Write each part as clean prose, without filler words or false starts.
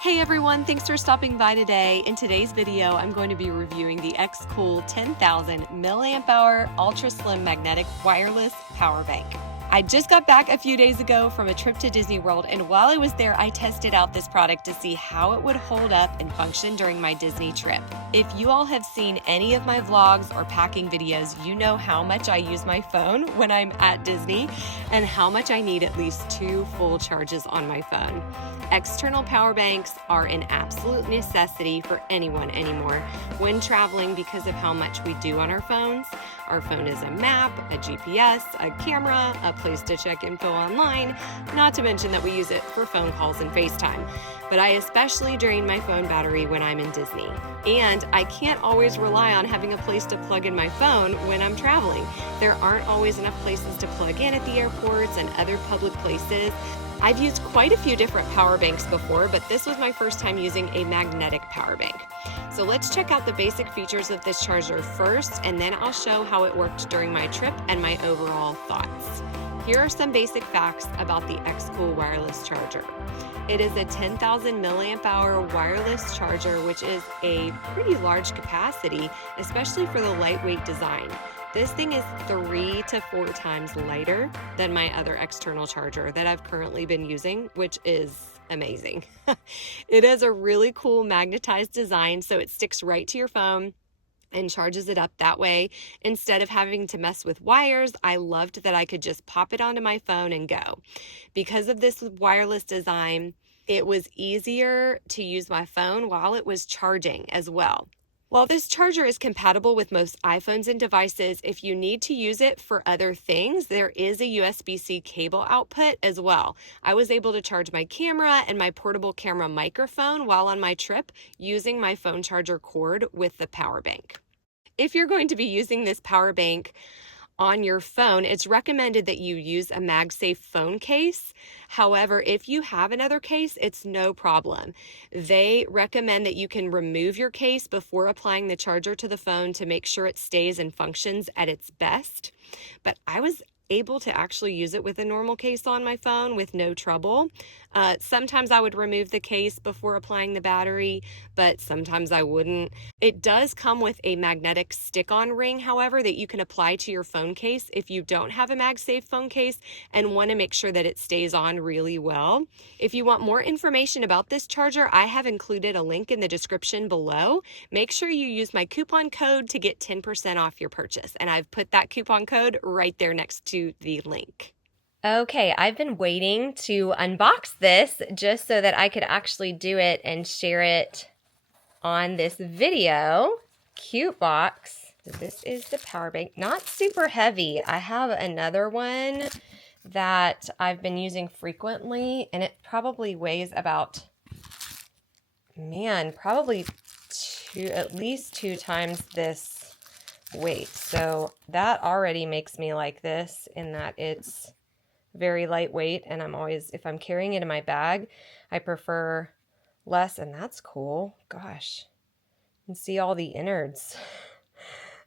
Hey everyone, thanks for stopping by today. In today's video, I'm going to be reviewing the xCool 10,000 milliamp hour ultra slim magnetic wireless power bank. I just got back a few days ago from a trip to Disney World, and while I was there, I tested out this product to see how it would hold up and function during my Disney trip. If you all have seen any of my vlogs or packing videos, you know how much I use my phone when I'm at Disney and how much I need at least 2 full charges on my phone. External power banks are an absolute necessity for anyone anymore when traveling because of how much we do on our phones. Our phone is a map, a GPS, a camera, a place to check info online, not to mention that we use it for phone calls and FaceTime. But I especially drain my phone battery when I'm in Disney. And I can't always rely on having a place to plug in my phone when I'm traveling. There aren't always enough places to plug in at the airports and other public places. I've used quite a few different power banks before, but this was my first time using a magnetic power bank. So let's check out the basic features of this charger first, and then I'll show how it worked during my trip and my overall thoughts. Here are some basic facts about the xCool wireless charger. It is a 10,000 milliamp hour wireless charger, which is a pretty large capacity, especially for the lightweight design. This thing is 3 to 4 times lighter than my other external charger that I've currently been using, which is amazing. It has a really cool magnetized design, so it sticks right to your phone and charges it up that way. Instead of having to mess with wires, I loved that I could just pop it onto my phone and go. Because of this wireless design, it was easier to use my phone while it was charging as well. While this charger is compatible with most iPhones and devices, if you need to use it for other things, there is a USB-C cable output as well. I was able to charge my camera and my portable camera microphone while on my trip using my phone charger cord with the power bank. If you're going to be using this power bank on your phone, it's recommended that you use a MagSafe phone case. However, if you have another case, it's no problem. They recommend that you can remove your case before applying the charger to the phone to make sure it stays and functions at its best. But I was able to actually use it with a normal case on my phone with no trouble. Sometimes I would remove the case before applying the battery, but sometimes I wouldn't. It does come with a magnetic stick-on ring, however, that you can apply to your phone case if you don't have a MagSafe phone case and want to make sure that it stays on really well. If you want more information about this charger, I have included a link in the description below. Make sure you use my coupon code to get 10% off your purchase, and I've put that coupon code right there next to the link. Okay, I've been waiting to unbox this just so that I could actually do it and share it on this video. Cute box. This is the power bank. Not super heavy. I have another one that I've been using frequently, and it probably weighs about, probably at least 2 times this weight. So that already makes me like this in that it's very lightweight, and I'm always, if I'm carrying it in my bag, I prefer less, and that's cool. Gosh, you can see all the innards.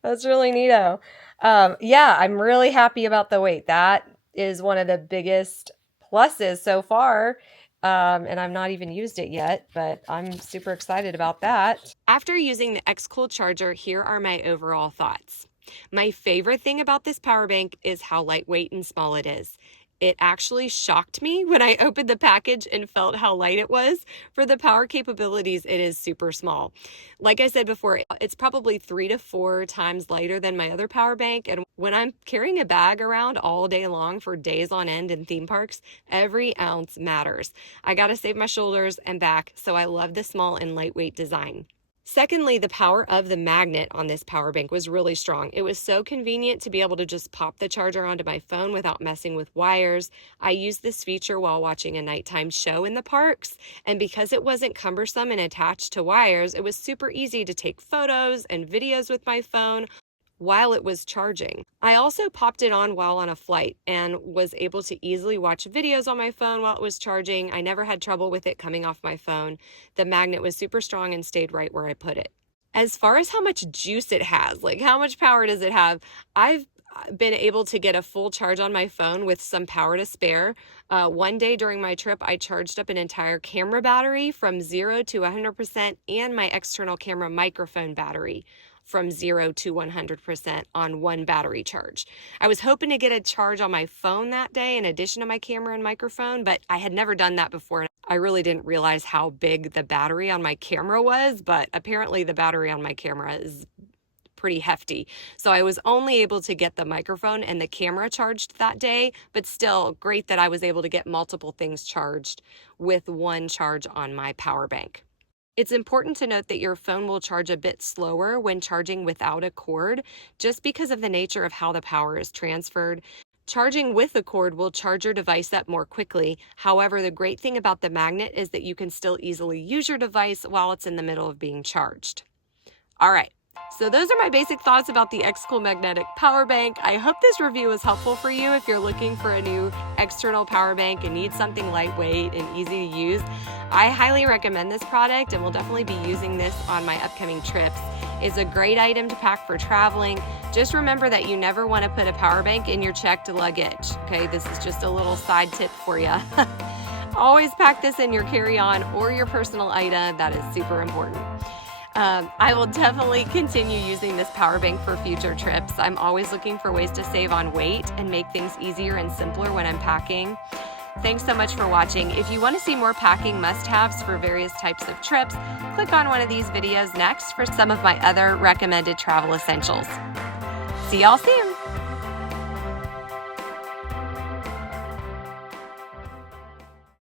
That's really neato. Yeah, I'm really happy about the weight. That is one of the biggest pluses so far. And I've not even used it yet, but I'm super excited about that. After using the xCool charger, here are my overall thoughts. My favorite thing about this power bank is how lightweight and small it is. It actually shocked me when I opened the package and felt how light it was. For the power capabilities, it is super small. Like I said before, it's probably 3 to 4 times lighter than my other power bank. And when I'm carrying a bag around all day long for days on end in theme parks, every ounce matters. I gotta save my shoulders and back, so I love the small and lightweight design. Secondly, the power of the magnet on this power bank was really strong. It was so convenient to be able to just pop the charger onto my phone without messing with wires. I used this feature while watching a nighttime show in the parks, and because it wasn't cumbersome and attached to wires, it was super easy to take photos and videos with my phone while it was charging. I also popped it on while on a flight and was able to easily watch videos on my phone while it was charging. I never had trouble with it coming off my phone. The magnet was super strong and stayed right where I put it. As far as how much juice it has, like how much power does it have, I've been able to get a full charge on my phone with some power to spare. One day during my trip, I charged up an entire camera battery from 0 to 100% and my external camera microphone battery from 0 to 100% on one battery charge. I was hoping to get a charge on my phone that day in addition to my camera and microphone, but I had never done that before. I really didn't realize how big the battery on my camera was, but apparently the battery on my camera is pretty hefty. So I was only able to get the microphone and the camera charged that day, but still great that I was able to get multiple things charged with one charge on my power bank. It's important to note that your phone will charge a bit slower when charging without a cord, just because of the nature of how the power is transferred. Charging with a cord will charge your device up more quickly. However, the great thing about the magnet is that you can still easily use your device while it's in the middle of being charged. All right. So those are my basic thoughts about the xCool magnetic power bank. I hope this review was helpful for you if you're looking for a new external power bank and need something lightweight and easy to use. I highly recommend this product and will definitely be using this on my upcoming trips. It's a great item to pack for traveling. Just remember that you never want to put a power bank in your checked luggage. Okay, this is just a little side tip for you. Always pack this in your carry-on or your personal item. That is super important. I will definitely continue using this power bank for future trips. I'm always looking for ways to save on weight and make things easier and simpler when I'm packing. Thanks so much for watching. If you want to see more packing must-haves for various types of trips, click on one of these videos next for some of my other recommended travel essentials. See y'all soon!